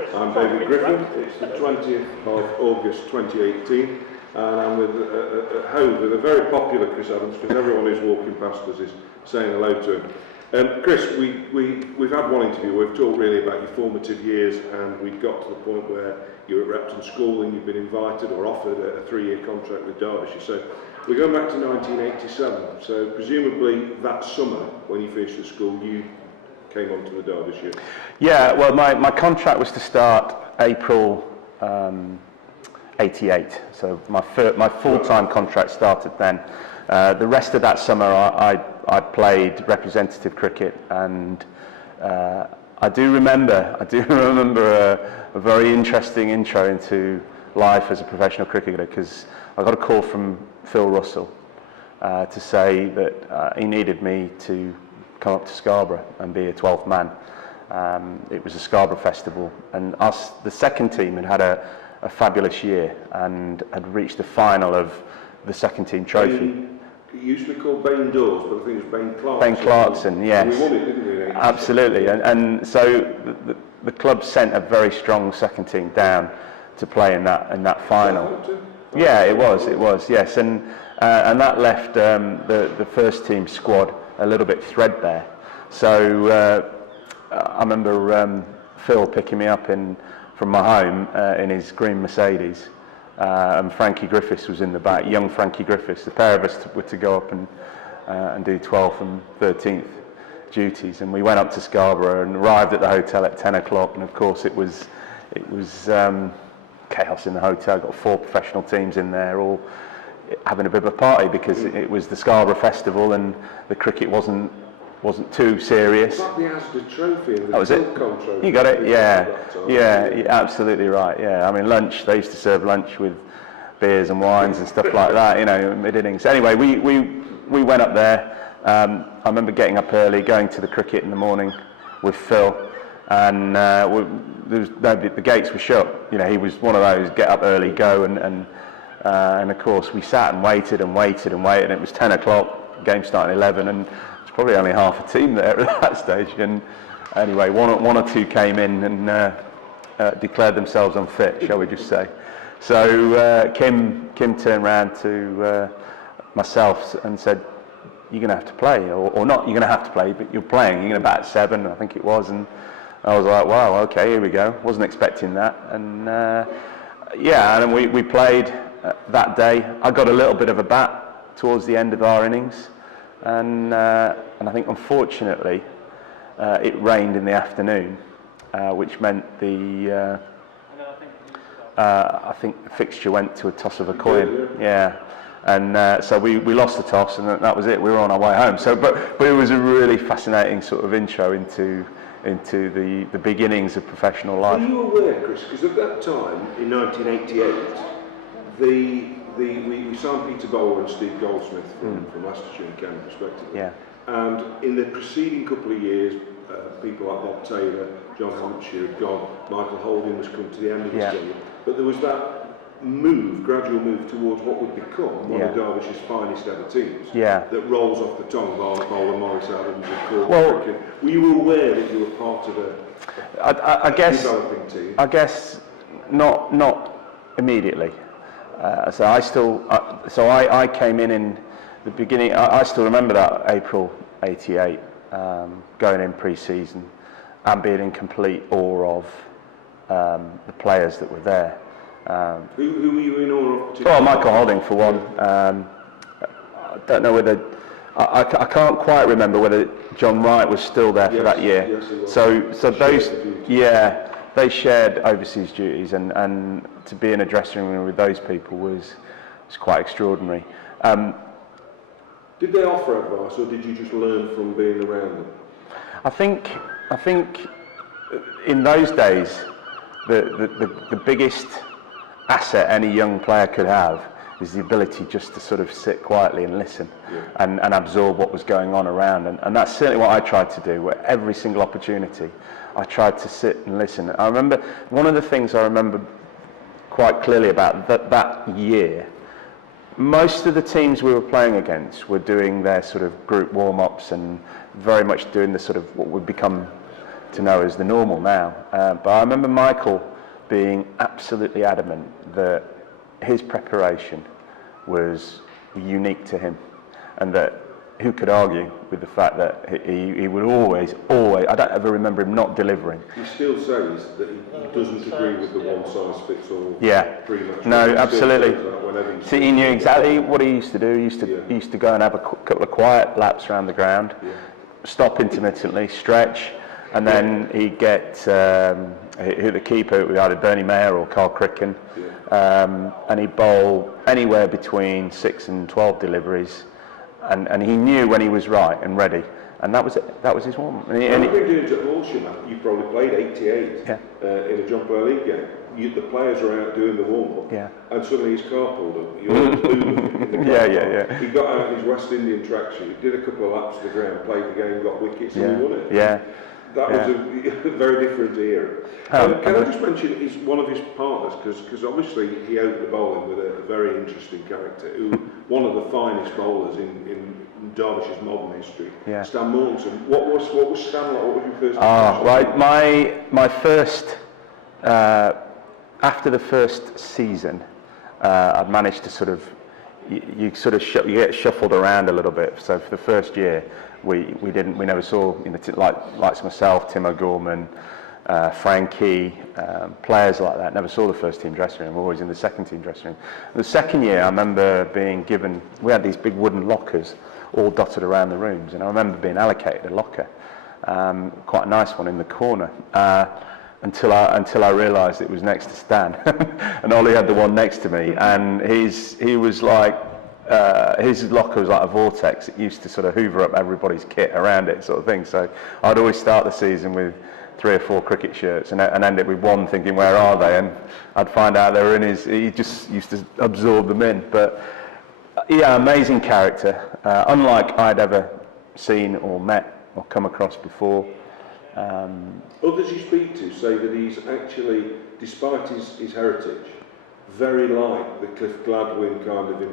I'm David Griffin. It's the 20th of August 2018 and I'm with, at home with a very popular Chris Adams, because everyone who's walking past us is saying hello to him. Chris, we've had one interview. We've talked really about your formative years, and we got to the point where you're at Repton School and you've been invited or offered a 3-year contract with Derbyshire. So we're going back to 1987. So presumably that summer, when you finished the school, you came on to the Derbyshire. Yeah, well, my contract was to start April 88. So my full-time contract started then. The rest of that summer, I played representative cricket, and I do remember a very interesting intro into life as a professional cricketer, because I got a call from Phil Russell to say that he needed me to come up to Scarborough and be a 12th man. It was a Scarborough festival, and us, the second team, had a fabulous year and had reached the final of the second team trophy. It used to be called Bain Doors, but I think it was Bain Clarkson. Bain Clarkson, yes. We won it, didn't we? Absolutely, and so the club sent a very strong second team down to play in that final. Yeah, it was, yes, and that left the first team squad a little bit threadbare. So I remember Phil picking me up from my home in his green Mercedes, and Frankie Griffiths was in the back, young Frankie Griffiths. The pair of us were to go up and do 12th and 13th duties, and we went up to Scarborough and arrived at the hotel at 10 o'clock, and of course it was chaos in the hotel. Got 4 professional teams in there, all having a bit of a party, because it was the Scarborough Festival and the cricket wasn't too serious. It's like the Asda Trophy and the that was it. Trophy. You got it, yeah, you're absolutely right. Yeah, I mean lunch. They used to serve lunch with beers and wines and stuff like that. You know, mid innings. Anyway, we went up there. I remember getting up early, going to the cricket in the morning with Phil, and there was the gates were shut. You know, he was one of those get up early, go, and of course we sat and waited and waited and waited. And it was 10 o'clock. Game starting 11, and there's probably only half a team there at that stage. And anyway, one or two came in and declared themselves unfit, shall we just say. So Kim turned round to myself and said, "You're going to have to play, or not. You're going to have to play, but you're playing. You're going to bat 7, I think it was." And I was like, "Wow, okay, here we go." Wasn't expecting that, and yeah, and we played that day. I got a little bit of a bat towards the end of our innings, and I think unfortunately it rained in the afternoon, which meant I think the fixture went to a toss of a coin. Yeah. And so we lost the toss, and that was it. We were on our way home. So, but it was a really fascinating sort of intro into the beginnings of professional life. Are you aware, Chris? Because at that time in 1988, we signed Peter Bowler and Steve Goldsmith from Leicestershire and Kent, respectively. Yeah. And in the preceding couple of years, people like Bob Taylor, John Hampshire had gone. Michael Holding was come to the end of his tenure. But there was that gradual move towards what would become one of Derbyshire's finest ever teams. Yeah. That rolls off the tongue, Bowler, Morris Adams, and Cork. Were you aware that you were part of a developing team? I guess not immediately. So I came in the beginning. I still remember that April '88, going in pre-season and being in complete awe of the players that were there. Who were you in awe of? Well, Michael Holding for one. I don't know whether I can't quite remember whether John Wright was still there for that year. Yes, he was. So those, they shared overseas duties, and to be in a dressing room with those people was quite extraordinary. Did they offer advice, or did you just learn from being around them? I think in those days the biggest asset any young player could have is the ability just to sort of sit quietly and listen and absorb what was going on around, and that's certainly what I tried to do. Where every single opportunity I tried to sit and listen. I remember one of the things I remember quite clearly about that year, most of the teams we were playing against were doing their sort of group warm-ups and very much doing the sort of what would become to know as the normal now. But I remember Michael being absolutely adamant that his preparation was unique to him, and that who could argue with the fact that he would always, I don't ever remember him not delivering. He still says that he doesn't agree with the one-size-fits-all. Yeah. Pretty much. No, absolutely. See, he knew exactly what he used to do. He used to go and have a couple of quiet laps around the ground, stop intermittently, stretch, and then he'd get who the keeper, we either Bernie Mayer or Carl Cricken, and he'd bowl anywhere between 6 and 12 deliveries. And he knew when he was right and ready, and that was it. That was his one. And you've been doing it at Horsham. You probably played 88 in a John Player League game. The players are out doing the warm-up, and suddenly his car pulled up. You're in the car. He got out in his West Indian tracksuit, did a couple of laps to the ground, played the game, got wickets, and he won it. That was a very different era. Can I just mention he's one of his partners, because obviously he opened the bowling with a very interesting character, one of the finest bowlers in Derbyshire's modern history, Stan Mortensen. What was Stan like? What was your first impression? Right, my first, after the first season, I'd managed to sort of, you get shuffled around a little bit. So for the first year, we never saw, like myself, Tim O'Gorman, Frankie, players like that, never saw the first team dressing room, always in the second team dressing room. The second year I remember being given, we had these big wooden lockers all dotted around the rooms, and I remember being allocated a locker, quite a nice one in the corner, until I realised it was next to Stan, and Ollie had the one next to me, and he was like, his locker was like a vortex. It used to sort of hoover up everybody's kit around it, sort of thing. So I'd always start the season with 3 or 4 cricket shirts and end it with one, thinking, where are they? And I'd find out they were in his. He just used to absorb them in. But amazing character, unlike I'd ever seen or met or come across before. Others you speak to say that he's actually, despite his heritage, very like the Cliff Gladwin kind of the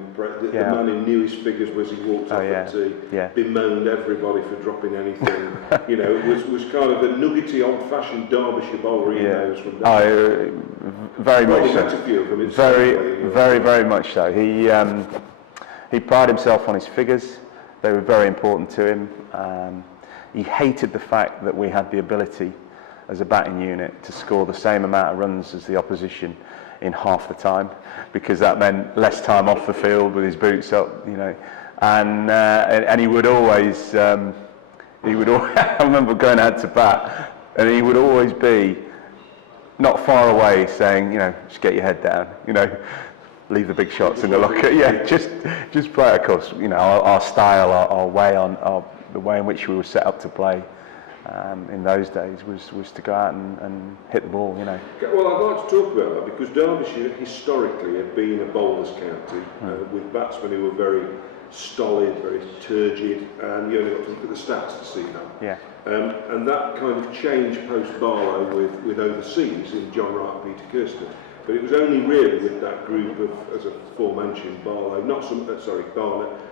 man who knew his figures as he walked off at tea, bemoaned everybody for dropping anything. Was kind of a nuggety, old-fashioned Derbyshire bowler. He knows from that. Very much so. A few of them, very much so. He prided himself on his figures. They were very important to him. He hated the fact that we had the ability, as a batting unit, to score the same amount of runs as the opposition in half the time, because that meant less time off the field with his boots up, and he would always, I remember going out to bat, and he would always be not far away saying, just get your head down, leave the big shots in the locker, just play it. Of course, our style, our way the way in which we were set up to play in those days was to go out and hit the ball, Well, I'd like to talk about that, because Derbyshire historically had been a bowler's county, with batsmen who were very stolid, very turgid, and you only got to look at the stats to see that. And that kind of changed post-Barlow with overseas in John Wright and Peter Kirsten. But it was only really with that group of, as aforementioned, Barlow, Barner,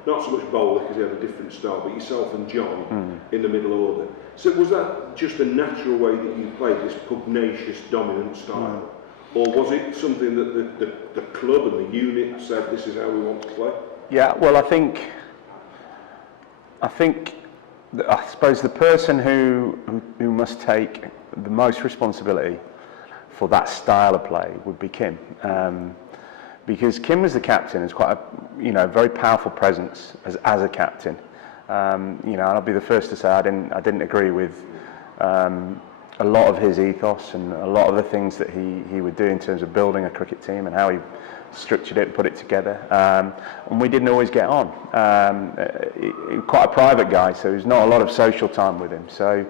not so much bowler because he had a different style, but yourself and John in the middle order. So was that just a natural way that you played, this pugnacious, dominant style? Or was it something that the club and the unit said, this is how we want to play? Yeah, well, I suppose the person who must take the most responsibility for that style of play would be Kim, because Kim was the captain. Is quite a very powerful presence as a captain. And I'll be the first to say I didn't agree with a lot of his ethos and a lot of the things that he would do in terms of building a cricket team and how he structured it and put it together. And we didn't always get on. He quite a private guy, so there's not a lot of social time with him. So,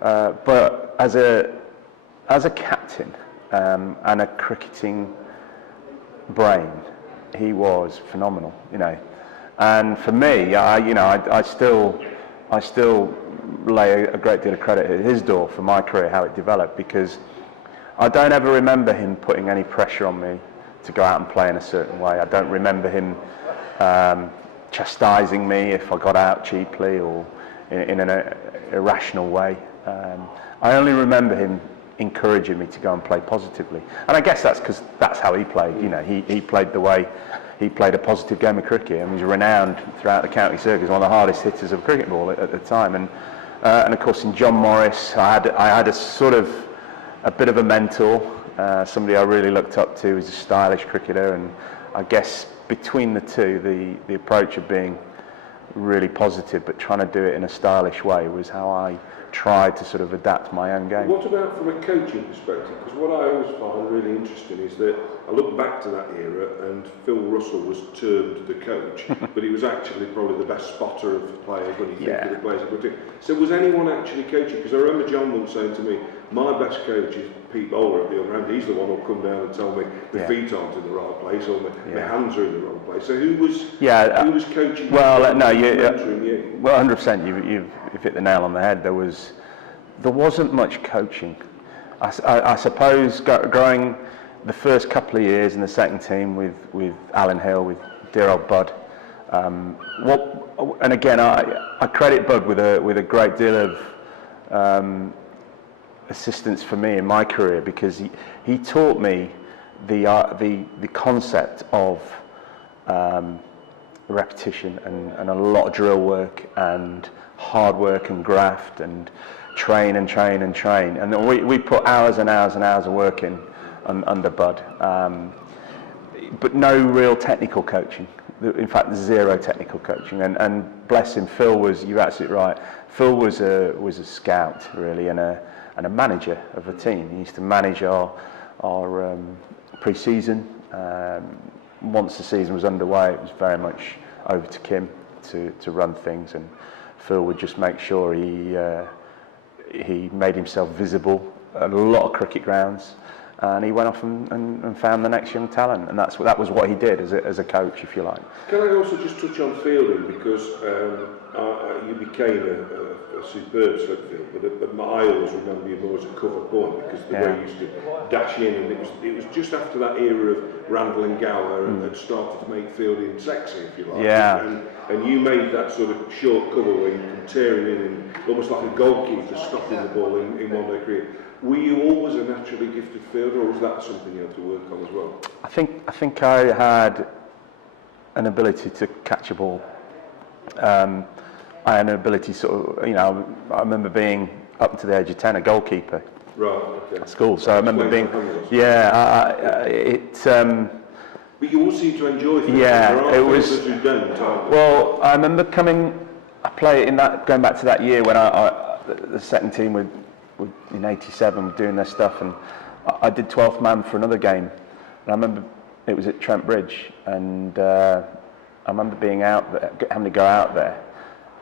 but as a captain and a cricketing brain, he was phenomenal, And for me, I still lay a great deal of credit at his door for my career, how it developed, because I don't ever remember him putting any pressure on me to go out and play in a certain way. I don't remember him chastising me if I got out cheaply or in an irrational way. I only remember him encouraging me to go and play positively. And I guess that's because that's how he played. You know, he played the way he played a positive game of cricket, and was renowned throughout the county circuit as one of the hardest hitters of cricket ball at the time. And of course in John Morris, I had a sort of a bit of a mentor, somebody I really looked up to as a stylish cricketer. And I guess between the two, the approach of being really positive but trying to do it in a stylish way was how I tried to sort of adapt my own game. What about from a coaching perspective? Because what I always find really interesting is that I look back to that era and Phil Russell was termed the coach, but he was actually probably the best spotter of players when you think of the players. So was anyone actually coaching? Because I remember John once saying to me, my best coach is Pete Bowler at the other end. He's the one who'll come down and tell me my feet aren't in the right place or my hands are in the wrong place. So who was coaching? Well, no, you? Well, 100%. You've hit the nail on the head. There wasn't much coaching. I suppose growing the first couple of years in the second team with Alan Hill, with dear old Bud. And again, I credit Bud with a great deal of assistance for me in my career, because he taught me the concept of repetition and a lot of drill work and hard work and graft and train and train and train. And we put hours and hours and hours of work in under Bud, but no real technical coaching. In fact, zero technical coaching. And bless him, Phil was, you're absolutely right, Phil was a scout really, and a manager of a team. He used to manage our pre-season. Once the season was underway, it was very much over to Kim to run things, and Phil would just make sure he made himself visible at a lot of cricket grounds, and he went off and found the next young talent, and that was what he did as a coach, if you like. Can I also just touch on fielding, because you became a superb slip fielder, but I always remember you more as a cover point, because the way you used to dash in, and it was just after that era of Randall and Gower and had started to make fielding sexy, if you like. Yeah. And you made that sort of short cover where you can tear in and almost like a goalkeeper stopping the ball in one-day cricket. Were you always a naturally gifted fielder, or was that something you had to work on as well? I think I had an ability to catch a ball. I had an ability I remember being up to the age of 10 a goalkeeper. Right, okay. At school, so I remember being, but you all seem to enjoy things. Yeah, it was. Who don't, well, I remember going back to that year when the second team were in '87 doing their stuff, and I did 12th man for another game, and I remember it was at Trent Bridge, and I remember being out there, having to go out there,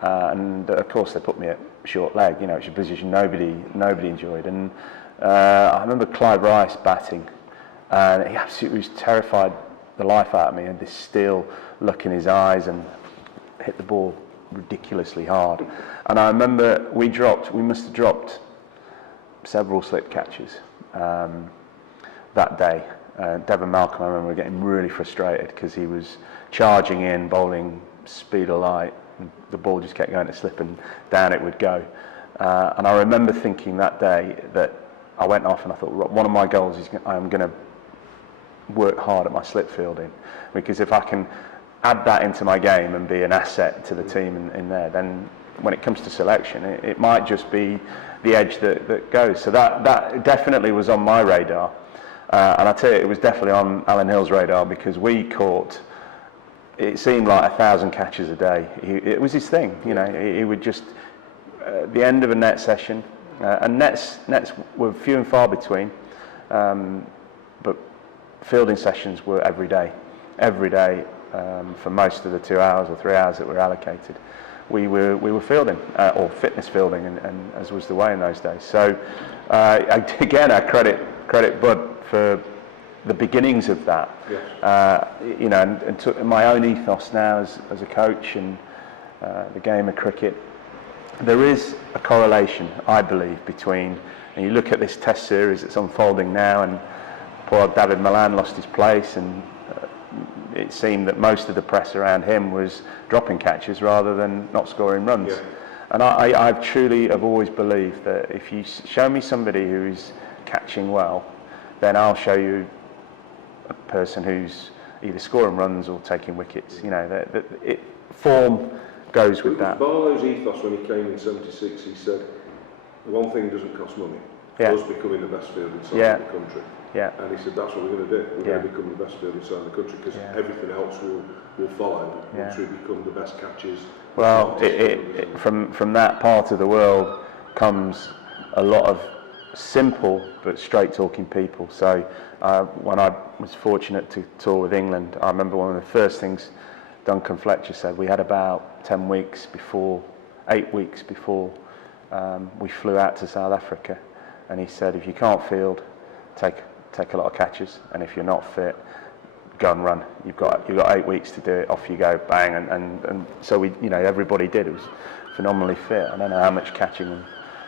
and of course they put me at short leg, it's a position nobody enjoyed, and I remember Clive Rice batting, and he absolutely was terrified the life out of me. He had this steel look in his eyes and hit the ball ridiculously hard. And I remember we must have dropped several slip catches that day. Devon Malcolm, I remember getting really frustrated because he was charging in, bowling speed of light, and the ball just kept going to slip and down it would go. And I remember thinking that day that I went off and I thought, one of my goals is I'm going to work hard at my slip fielding, because if I can add that into my game and be an asset to the team in there, then when it comes to selection, it might just be the edge that goes. So that definitely was on my radar, and I tell you, it was definitely on Alan Hill's radar, because we caught, it seemed like 1,000 catches a day. It was his thing, he would just at the end of a net session, and nets were few and far between, but fielding sessions were every day for most of the 2 hours or 3 hours that were allocated. We were fielding, or fitness fielding, and as was the way in those days. So again, I credit Bud for the beginnings of that. Yes. And took my own ethos now as a coach and the game of cricket. There is a correlation, I believe, between, and you look at this Test series that's unfolding now, and poor David Milan lost his place, and it seemed that most of the press around him was dropping catches rather than not scoring runs. And I truly have always believed that if you show me somebody who's catching well, then I'll show you a person who's either scoring runs or taking wickets. You know, form goes with that. Barlow's ethos when he came in '76, he said, one thing doesn't cost money. Yeah. Us becoming the best fielding side of the country. Yeah. And he said, that's what we're going to do. We're going to become the best fielding side of the country, because everything else will follow once we become the best catchers. Well, from that part of the world comes a lot of simple but straight-talking people. So when I was fortunate to tour with England, I remember one of the first things Duncan Fletcher said. We had about 8 weeks before we flew out to South Africa, and he said, if you can't field, take a lot of catches, and if you're not fit, go and run. You've got 8 weeks to do it. Off you go, bang, and so we, you know, everybody did. It was phenomenally fit. I don't know how much catching and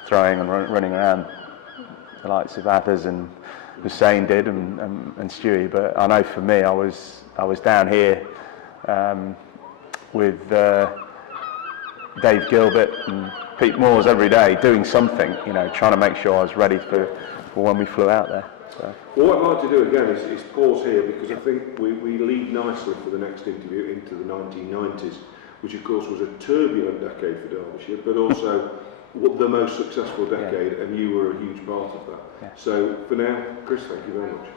throwing and running around the likes of Athers and Hussein did, and Stewie, but I know for me, I was down here with Dave Gilbert and Pete Moores every day, doing something, you know, trying to make sure I was ready for when we flew out there. So. Well, what I'd like to do again is pause here, because I think we lead nicely for the next interview into the 1990s, which of course was a turbulent decade for Derbyshire, but also the most successful decade, and you were a huge part of that. Yeah. So for now, Chris, thank you very much.